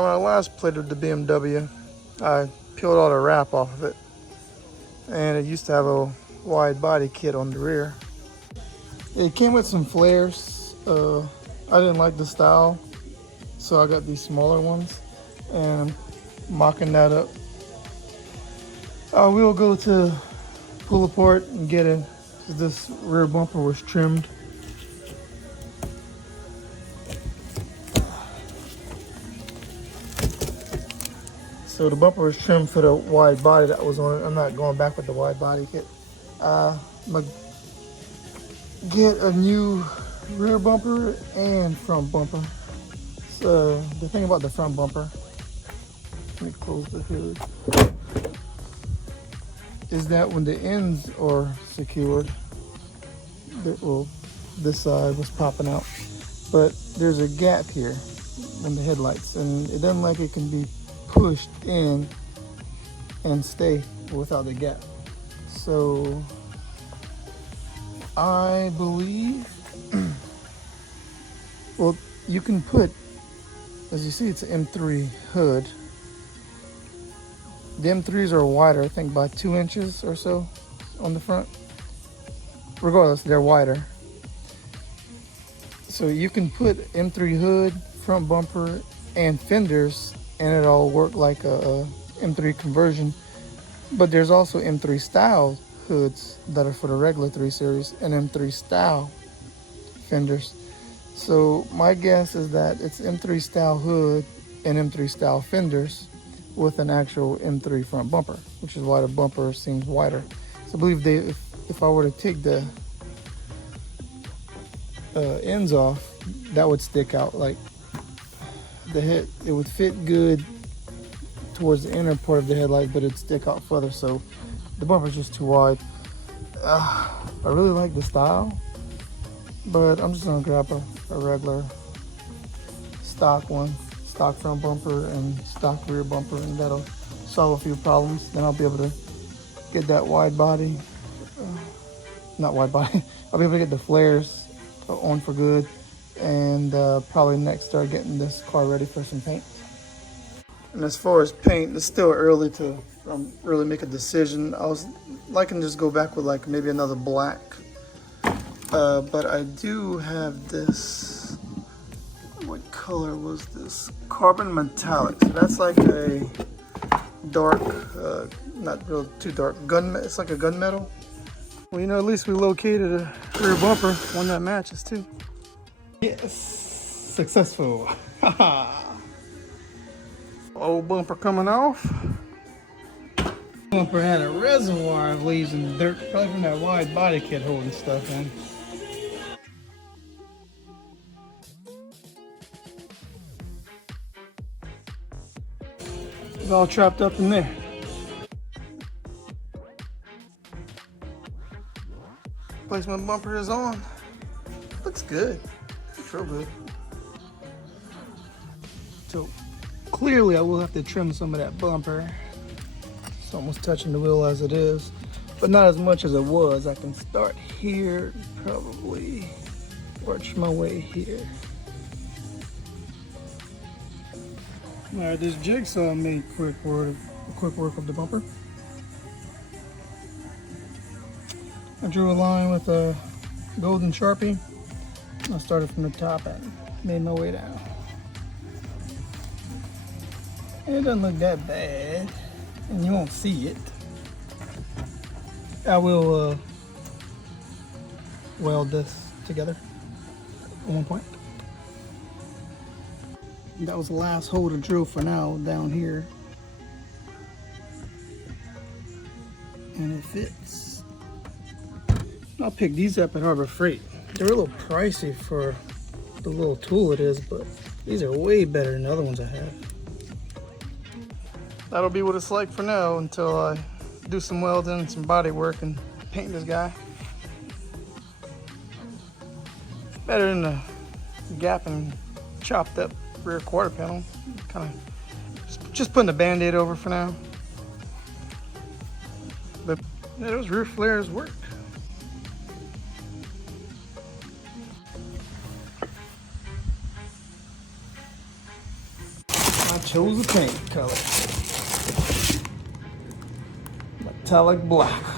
When I last played with the BMW, I peeled all the wrap off of it. And it used to have a wide body kit on the rear. It came with some flares. I didn't like the style, so I got these smaller ones. And I'm mocking that up. We'll go to pull apart and get it. This rear bumper was trimmed. So the bumper was trimmed for the wide body that was on it. I'm not going back with the wide body kit. I'm gonna get a new rear bumper and front bumper. So the thing about the front bumper, let me close the hood, is that when the ends are secured, well, this side was popping out, but there's a gap here in the headlights, and it doesn't like it can be pushed in and stay without the gap. So I believe, well, you can put, as you see, it's an M3 hood. The M3s are wider, I think by 2 inches or so on the front. Regardless, they're wider. So you can put M3 hood, front bumper, and fenders, and it'll work like a M3 conversion. But there's also M3 style hoods that are for the regular 3 Series and M3 style fenders. So my guess is that it's M3 style hood and M3 style fenders with an actual M3 front bumper, which is why the bumper seems wider. So I believe if I were to take the ends off, that would stick out. Like the head, it would fit good towards the inner part of the headlight, but it'd stick out further. So the bumper's just too wide. I really like the style, but I'm just gonna grab a regular stock one, stock front bumper and stock rear bumper, and that'll solve a few problems. Then I'll be able to get that wide body, not wide body, I'll be able to get the flares on for good, and probably next start getting this car ready for some paint. And as far as paint, it's still early to really make a decision. I was liking to just go back with like maybe another black, but I do have this, what color was this? Carbon metallic. So that's like a dark, not real too dark, it's like a gunmetal. Well, you know, at least we located a rear bumper, one that matches too. Yes, successful. Old bumper coming off. Bumper had a reservoir of leaves and dirt, probably from that wide body kit holding stuff in. It's all trapped up in there. Replacement bumper is on. Looks good. Looks real good. So clearly I will have to trim some of that bumper. It's almost touching the wheel as it is, but not as much as it was. I can start here, probably arch my way here. All right, this jigsaw made quick work of the bumper. I drew a line with a golden Sharpie. I started from the top and made my way down. And it doesn't look that bad, and you won't see it. I will weld this together at one point. That was the last hole to drill for now down here. And it fits. I'll pick these up at Harbor Freight. They're a little pricey for the little tool it is, but these are way better than the other ones I have. That'll be what it's like for now until I do some welding, some body work, and paint this guy. Better than the gap and chopped up rear quarter panel. Kind of just putting a band-aid over for now. But yeah, those rear flares work. chose the paint color. Metallic black.